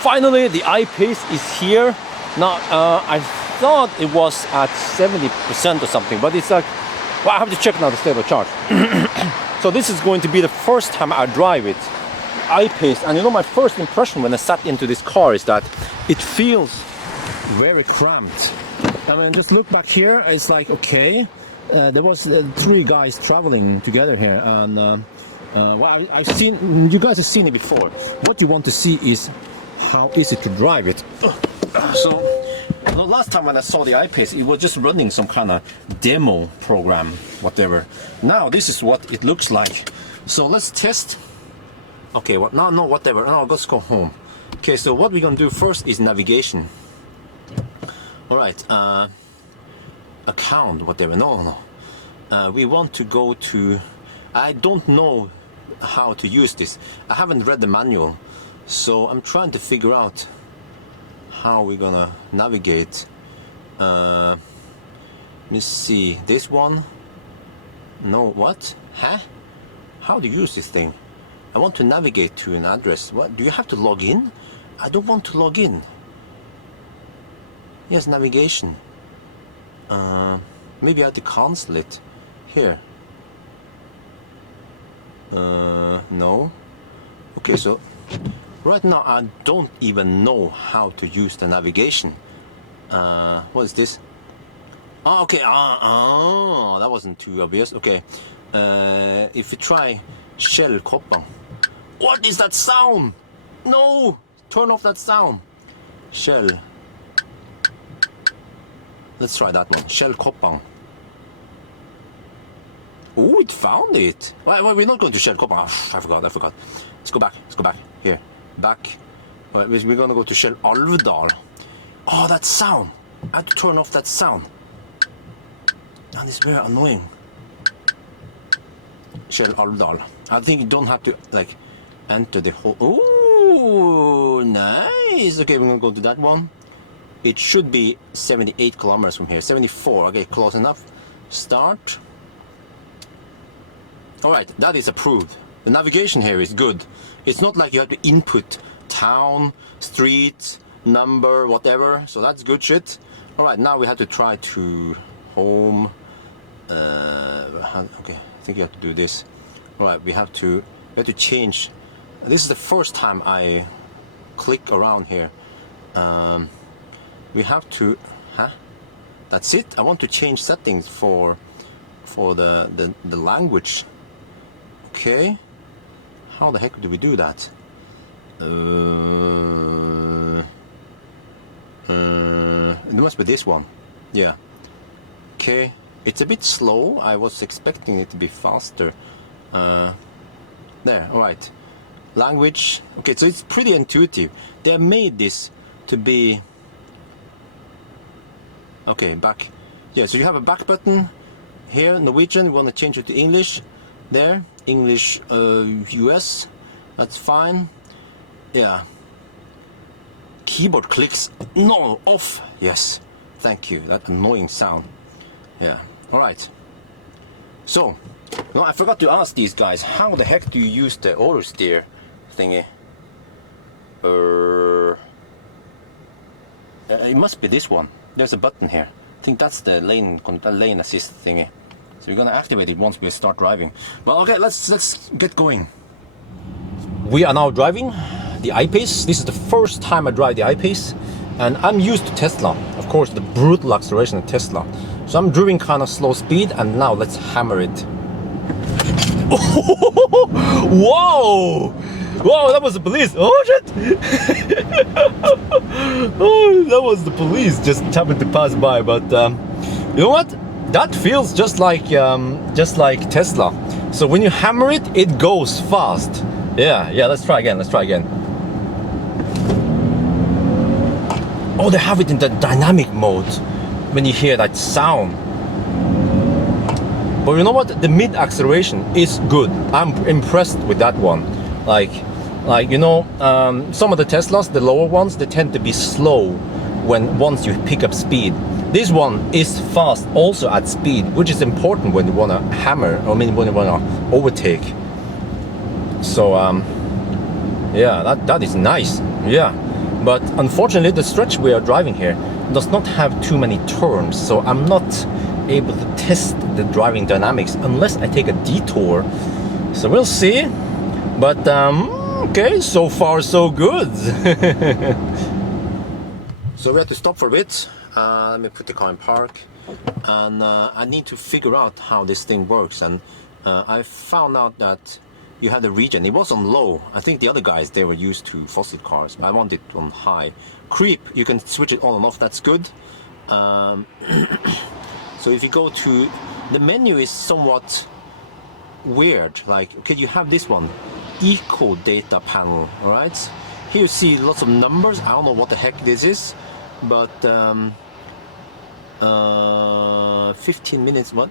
Finally, the I-Pace is here. Now, I thought it was at 70% or something, but it's like, well, I have to check now the state of charge. So this is going to be the first time I drive it, I-Pace. And you know, my first impression when I sat into this car is that it feels very cramped. I mean, just look back here, it's like, okay, there was 3 guys traveling together here, and well, I've seen, you guys have seen it before. What you want to see is how easy to drive it. So, the last time when I saw the I-Pace, it was just running some kind of demo program, whatever. Now this is what it looks like. So let's test. Okay, what? No, whatever. No, let's go home. Okay, so what we're gonna do first is navigation. All right, account, whatever. No. We want to go to. I don't know how to use this. I haven't read the manual, so I'm trying to figure out how we're gonna navigate. Let me see. This one. No, what? Huh? How do you use this thing? I want to navigate to an address. What? Do you have to log in? I don't want to log in. Yes, navigation. Maybe I have to cancel it. Here. No. Okay, so right now I don't even know how to use the navigation. What is this? Oh, okay. That wasn't too obvious. Okay. If we try Shell Koppang. What is that sound? No! Turn off that sound. Shell. Let's try that one. Shell Koppang. Oh, it found it. Well, we're not going to Shell Koppang. Oh, I forgot. Let's go back. Here. Back. Right, we're gonna go to Shell Alvdal. Oh, that sound. I have to turn off that sound. And it's very annoying. Shell Alvdal. I think you don't have to, like, enter the whole... Oh, nice. Okay, we're gonna go to that one. It should be 78 kilometers from here. 74. Okay, close enough. Start. Alright, that is approved. The navigation here is good. It's not like you have to input town, street, number, whatever. So that's good shit. Alright, now we have to try to home. Okay, I think you have to do this. Alright, we have to change. This is the first time I click around here. We have to, that's it. I want to change settings for the language. Okay, how the heck do we do that? It must be this one. Yeah. Okay, it's a bit slow. I was expecting it to be faster. There. All right. Language. Okay, so it's pretty intuitive. They made this to be. Okay, back. Yeah, so you have a back button here, Norwegian. We want to change it to English. There, English, US. That's fine. Yeah. Keyboard clicks. No, off. Yes. Thank you. That annoying sound. Yeah. All right. So, no, I forgot to ask these guys. How the heck do you use the auto steer thingy? It must be this one. There's a button here. I think that's the lane assist thingy. So we're gonna activate it once we start driving. Well, okay, let's get going. We are now driving the I-Pace. This is the first time I drive the I-Pace, and I'm used to Tesla. Of course, the brutal acceleration of Tesla. So I'm driving kind of slow speed, and now let's hammer it. Whoa! Whoa, that was the police. Oh shit! Oh, that was the police just happened to pass by. But you know what? That feels just like Tesla. So when you hammer it, it goes fast. Yeah. Let's try again. Oh, they have it in the dynamic mode when you hear that sound. But you know what? The mid acceleration is good. I'm impressed with that one. Like you know, some of the Teslas, the lower ones, they tend to be slow once you pick up speed. This one is fast also at speed, which is important when you want to hammer, or when you want to overtake. So yeah, that is nice. Yeah, But unfortunately, the stretch we are driving here does not have too many turns, so I'm not able to test the driving dynamics unless I take a detour. So we'll see. But okay, so far so good. So we have to stop for a bit. Let me put the car in park, and I need to figure out how this thing works. And I found out that you have the regen. It was on low. I think the other guys, they were used to fossil cars. I want it on high. Creep, you can switch it on and off. That's good. So if you go to the menu, is somewhat weird. Like, okay, you have this one, eco data panel. All right. Here you see lots of numbers. I don't know what the heck this is, but 15 minutes. What?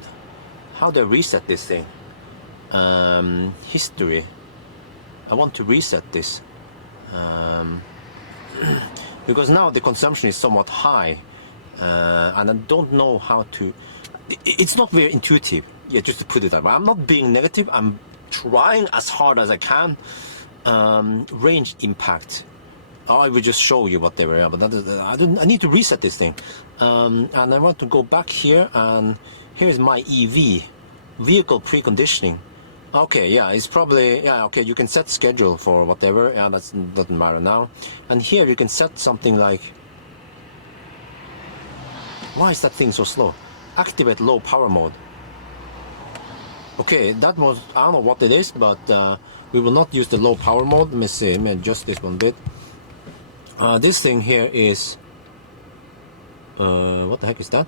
How do I reset this thing? History. I want to reset this because now the consumption is somewhat high, and I don't know how to. It's not very intuitive. Yeah, just to put it that way. I'm not being negative. I'm trying as hard as I can. Range impact. I will just show you what they were, but that is, I need to reset this thing, and I want to go back here, and here's my EV vehicle preconditioning. Okay, yeah, it's probably, yeah, okay, you can set schedule for whatever, yeah, that doesn't matter now. And here you can set something like, why is that thing so slow? Activate low power mode. Okay, that was, I don't know what it is, but we will not use the low power mode. Let me see, let me adjust this one bit. This thing here is, what the heck is that?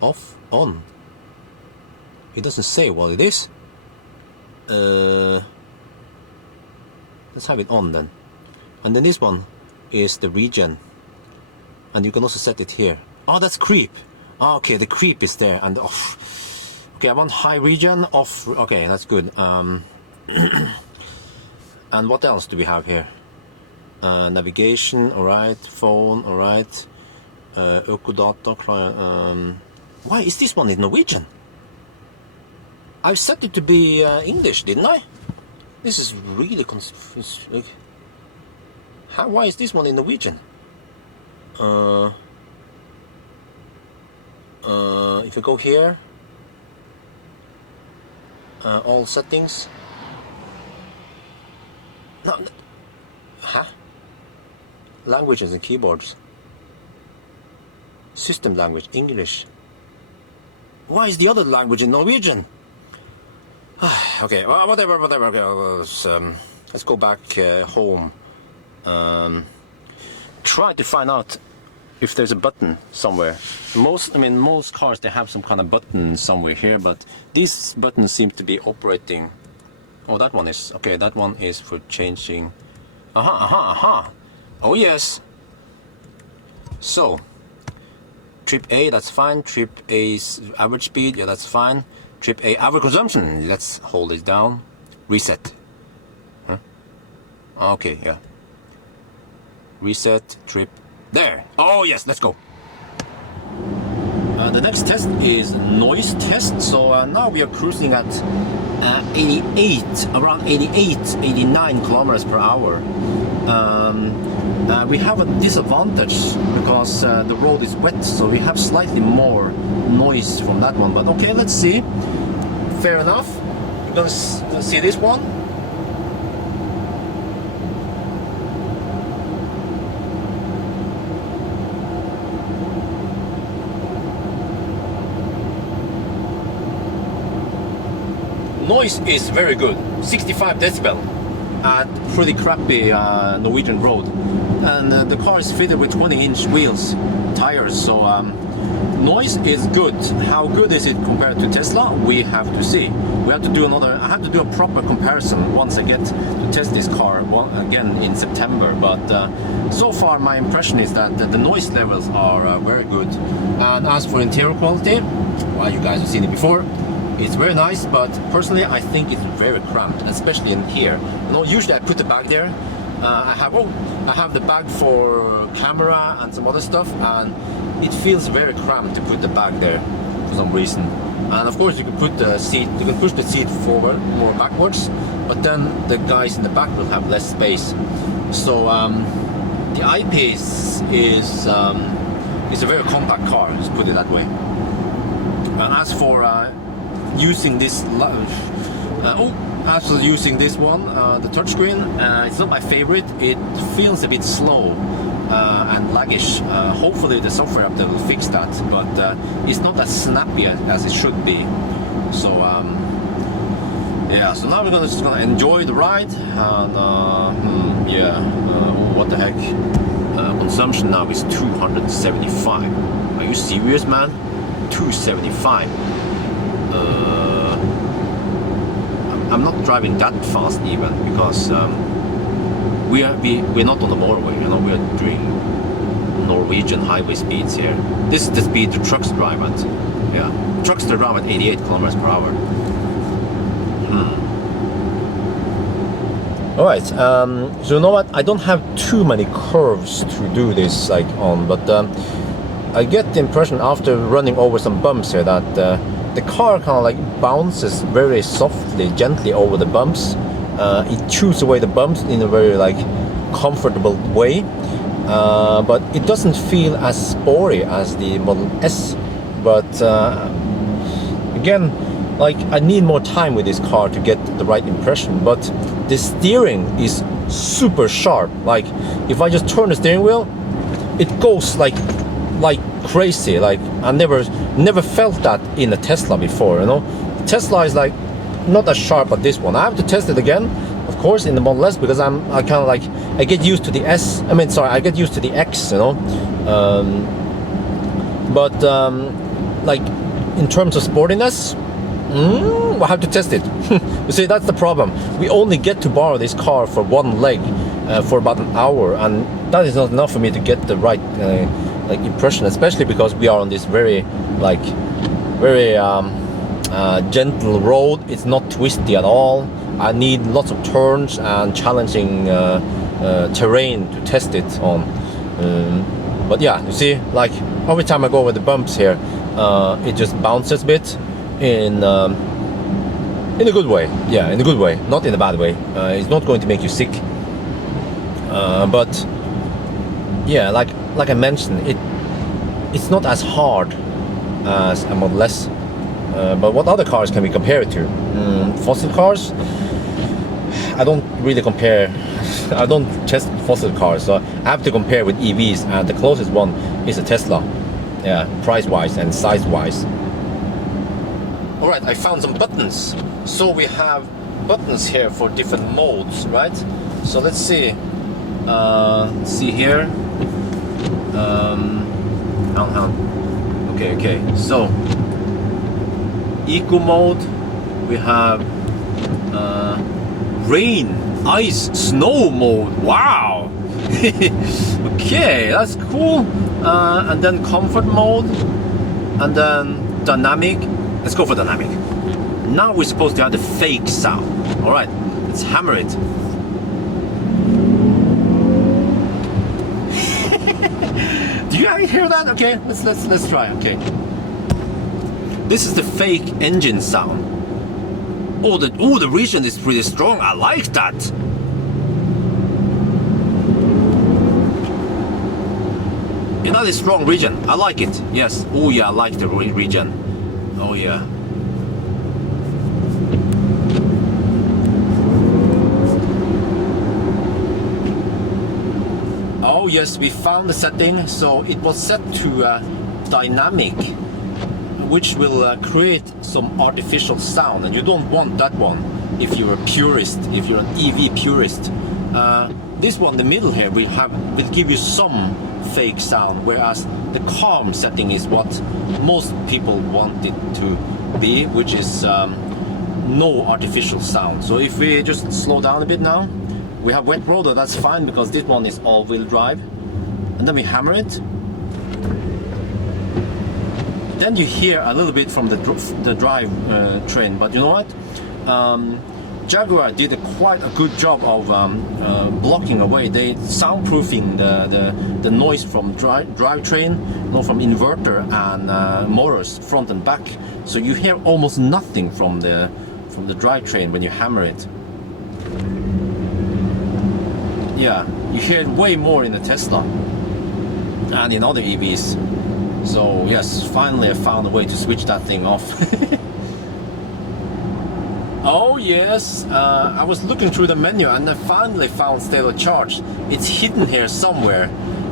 Off, on. It doesn't say what it is. Let's have it on then. And then this one is the regen, and you can also set it here. Oh, that's creep. Oh, okay, the creep is there and off. Okay, I want high regen, off. Okay, that's good. And what else do we have here? Navigation, all right. Phone, all right. Ökodata client. Why is this one in Norwegian? I set it to be English, didn't I? This is really like, why is this one in Norwegian? If you go here, all settings. No, huh? Languages and keyboards. System language, English. Why is the other language in Norwegian? Okay, well, whatever. Okay, let's go back home. Try to find out if there's a button somewhere. Most cars, they have some kind of button somewhere here, but these buttons seem to be operating. Oh, that one is okay. That one is for changing. Oh yes. So, trip A, that's fine. Trip A's average speed, yeah, that's fine. Trip A average consumption, let's hold it down. Reset. Huh? Okay, yeah. Reset, trip, there. Oh yes, let's go. The next test is noise test. So now we are cruising at 88, 89 kilometers per hour. We have a disadvantage because the road is wet, so we have slightly more noise from that one. But okay, let's see. Fair enough. We're gonna see this one. Noise is very good, 65 decibel at pretty crappy Norwegian road, and the car is fitted with 20-inch wheels, tires, so noise is good. How good is it compared to Tesla? We have to see. We have to do I have to do a proper comparison once I get to test this car again in September, but so far my impression is that the noise levels are very good. And as for interior quality, well, you guys have seen it before. It's very nice, but personally I think it's very cramped, especially in here. You know, usually I put the bag there. I have the bag for camera and some other stuff, and it feels very cramped to put the bag there for some reason. And of course you can put the seat, you can push the seat forward or backwards, but then the guys in the back will have less space. So The I-Pace is a very compact car, let's put it that way. And as for using this, as for using this one, the touchscreen, it's not my favorite. It feels a bit slow and laggish. Hopefully the software update will fix that, but it's not as snappy as it should be. So yeah, so now we're just gonna enjoy the ride, and what the heck? Consumption now is 275. Are you serious, man? 275. I'm not driving that fast even, because we're not on the motorway. You know, we're doing Norwegian highway speeds here. This is the speed the trucks drive at. Yeah, trucks drive at 88 kilometers per hour. Alright, so you know what, I don't have too many curves to do this like on, but I get the impression after running over some bumps here that the car kind of like bounces very softly, gently over the bumps. It chews away the bumps in a very like comfortable way, but it doesn't feel as sporty as the Model S. But again, like, I need more time with this car to get the right impression. But the steering is super sharp. Like, if I just turn the steering wheel, it goes like crazy. Like, I never felt that in a Tesla before, you know. Tesla is like not as sharp as this one. I have to test it again, of course, in the Model S, because I kind of like, I get used to the S. I mean, sorry, I get used to the X, you know. Like, in terms of sportiness, we'll have to test it. You see, that's the problem. We only get to borrow this car for one leg for about an hour, and that is not enough for me to get the right like impression, especially because we are on this very gentle road. It's not twisty at all. I need lots of turns and challenging terrain to test it on. But yeah, you see, like, every time I go over the bumps here, it just bounces a bit in a good way. Yeah, in a good way, not in a bad way. It's not going to make you sick. But yeah, like I mentioned, it's not as hard as a Model S. But what other cars can we compare it to? Fossil cars? I don't really compare. I don't test fossil cars, so I have to compare with EVs, and the closest one is a Tesla. Yeah, price-wise and size-wise. Alright, I found some buttons. So we have buttons here for different modes, right? So let's see. See here. Okay. So eco mode, we have rain, ice, snow mode. Wow. Okay, that's cool. And then comfort mode, and then dynamic. Let's go for dynamic. Now we're supposed to have the fake sound. All right, let's hammer it. Do you hear that? Okay, let's try. Okay, this is the fake engine sound. Oh, the region is pretty strong. I like that. Yeah, that is strong region. I like it. Yes. Oh yeah, I like the region. Oh yeah. Oh yes, we found the setting. So it was set to dynamic, which will create some artificial sound, and you don't want that one if you're a purist, if you're an EV purist. This one, the middle here, will give you some fake sound, whereas the calm setting is what most people want it to be, which is no artificial sound. So if we just slow down a bit now, we have wet road, that's fine because this one is all-wheel drive, and then we hammer it. Then you hear a little bit from the drive train, but you know what? Jaguar did quite a good job of blocking away. They soundproofing the noise from drivetrain, from inverter and motors front and back. So you hear almost nothing from the drivetrain when you hammer it. yeah, you hear it way more in the Tesla and in other EVs. So yes, finally I found a way to switch that thing off. Oh yes, I was looking through the menu and I finally found state of charge. It's hidden here somewhere.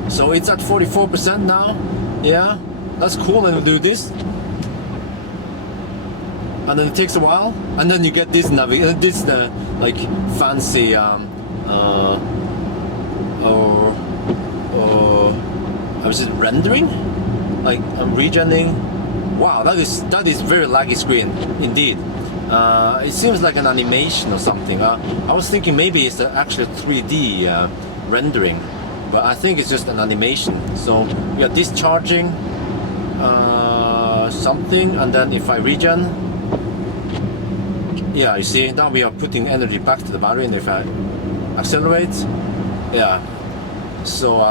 So it's at 44% now. Yeah, that's cool. And we do this. And then it takes a while. And then you get this like fancy is it rendering? Like I'm regenerating. Wow, that is very laggy screen indeed. It seems like an animation or something. I was thinking maybe it's actually 3D rendering, but I think it's just an animation. So we are discharging something, and then if I regen, yeah, you see, now we are putting energy back to the battery, and if I accelerate, yeah, so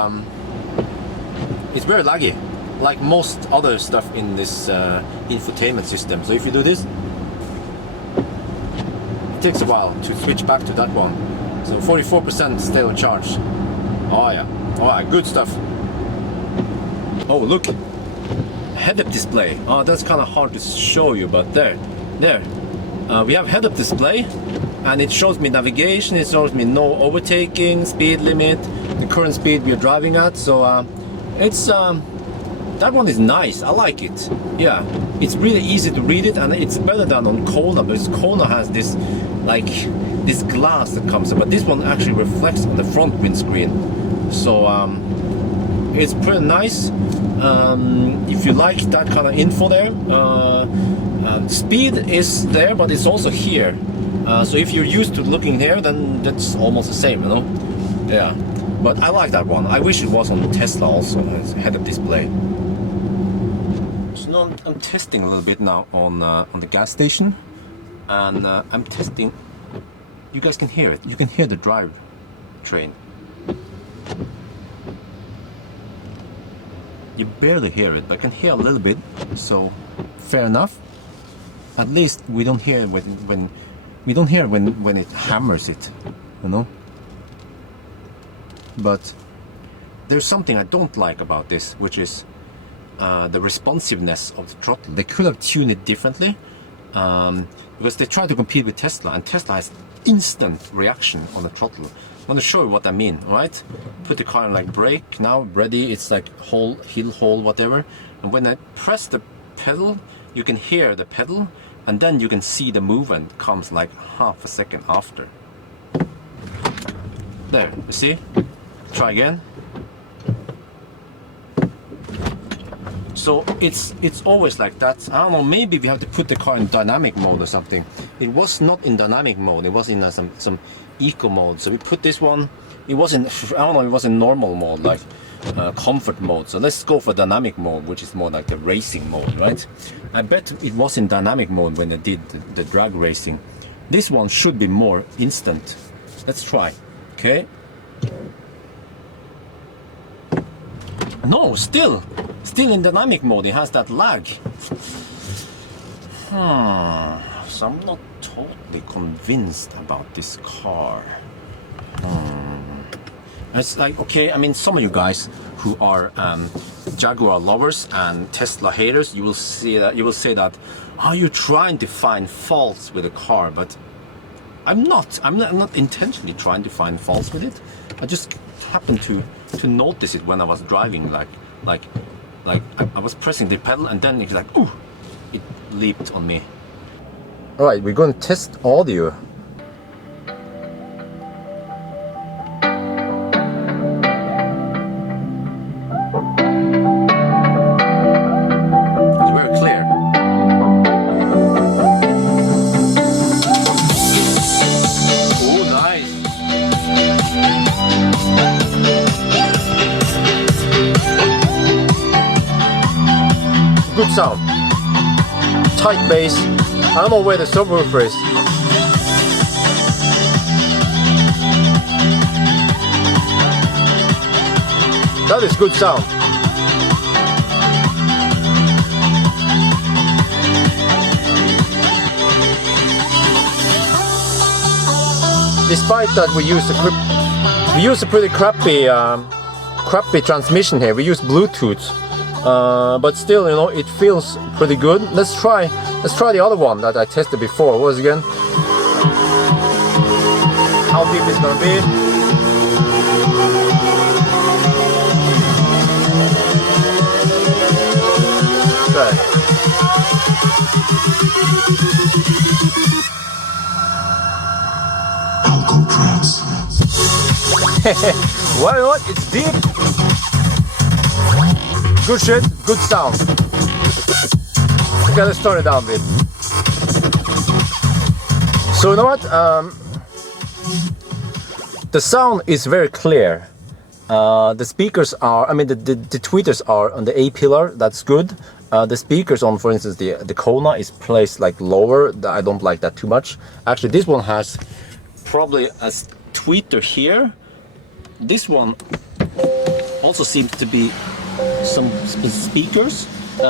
it's very laggy, like most other stuff in this infotainment system. So if you do this, it takes a while to switch back to that one. So 44% state of charge. Oh yeah, alright, good stuff. Oh look, head-up display. Oh, that's kind of hard to show you, but there. We have head-up display, and it shows me navigation, it shows me no overtaking, speed limit, the current speed we are driving at. So it's that one is nice. I like it. Yeah, it's really easy to read it, and it's better than on Kona, because Kona has this like this glass that comes up, but this one actually reflects on the front windscreen. So it's pretty nice. If you like that kind of info there, speed is there, but it's also here. So if you're used to looking here, then that's almost the same, you know. Yeah, but I like that one. I wish it was on Tesla also, it's head-up display. So now I'm testing a little bit now on the gas station, and I'm testing. You guys can hear it. You can hear the drive train. You barely hear it, but I can hear a little bit. So fair enough. At least we don't hear it when it hammers it, you know. But there's something I don't like about this, which is the responsiveness of the throttle. They could have tuned it differently, because they try to compete with Tesla, and Tesla has instant reaction on the throttle. I'm going to show you what I mean. All right, put the car in like brake, now ready, it's like hill hold, whatever, and when I press the pedal, you can hear the pedal, and then you can see the movement comes like half a second after. There, you see? Try again. So it's always like that. I don't know, maybe we have to put the car in dynamic mode or something. It was not in dynamic mode, it was in some eco mode. So we put this one, it was in, I don't know, it was in normal mode, like comfort mode. So let's go for dynamic mode, which is more like the racing mode, right? I bet it was in dynamic mode when I did the drag racing. This one should be more instant. Let's try. Okay. No, still in dynamic mode, it has that lag. So I'm not totally convinced about this car. It's like, okay, I mean, some of you guys who are Jaguar lovers and Tesla haters, you will say that, are you trying to find faults with the car? But I'm not intentionally trying to find faults with it. I just happened to notice it when I was driving, like I was pressing the pedal, and then it's like, ooh, it leaped on me. All right, we're going to test audio. It's very clear. Oh, nice. Good sound. Tight bass. I don't know where the subwoofer is. That is good sound. Despite that we use the We use a pretty crappy transmission here. We use Bluetooth, but still, you know, it feels pretty good. Let's try the other one that I tested before. What was it again? How deep it's gonna be? Okay. What? It's deep. Good shit, good sound. Okay, let's turn it down a bit. So you know what? The sound is very clear. The speakers are, I mean, the tweeters are on the A pillar. That's good. The speakers on, for instance, the Kona is placed like lower. I don't like that too much. Actually, this one has probably a tweeter here. This one also seems to be some speakers,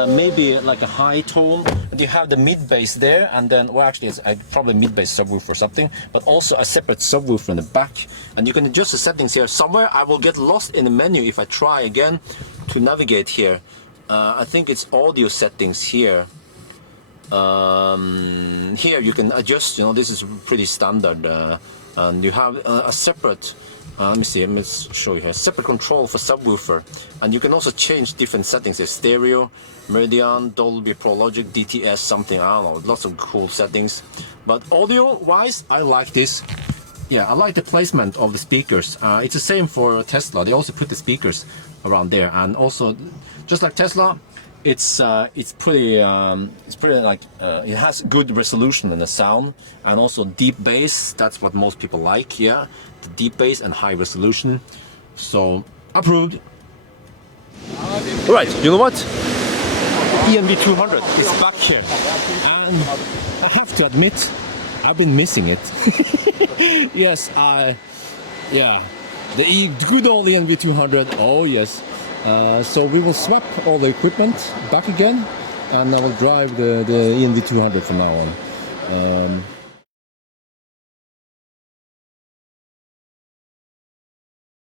maybe like a high tone. But you have the mid bass there, and then, well, actually it's probably mid bass subwoofer or something, but also a separate subwoofer in the back. And you can adjust the settings here. Somewhere I will get lost in the menu if I try again to navigate here. I think it's audio settings here. Here you can adjust, you know, this is pretty standard, and you have a separate let me see, let me show you here, separate control for subwoofer, and you can also change different settings. There's stereo, Meridian, Dolby Pro Logic, DTS, something, I don't know, lots of cool settings. But audio wise, I like this. Yeah, I like the placement of the speakers. It's the same for Tesla. They also put the speakers around there, and also just like Tesla, it's pretty like it has good resolution in the sound, and also deep bass. That's what most people like. Yeah, the deep bass and high resolution. So approved. Right, you know what? ENV200 is back here, and I have to admit, I've been missing it. Yes, yeah, the good old ENV200. Oh yes. So we will swap all the equipment back again, and I will drive the ENV200 from now on.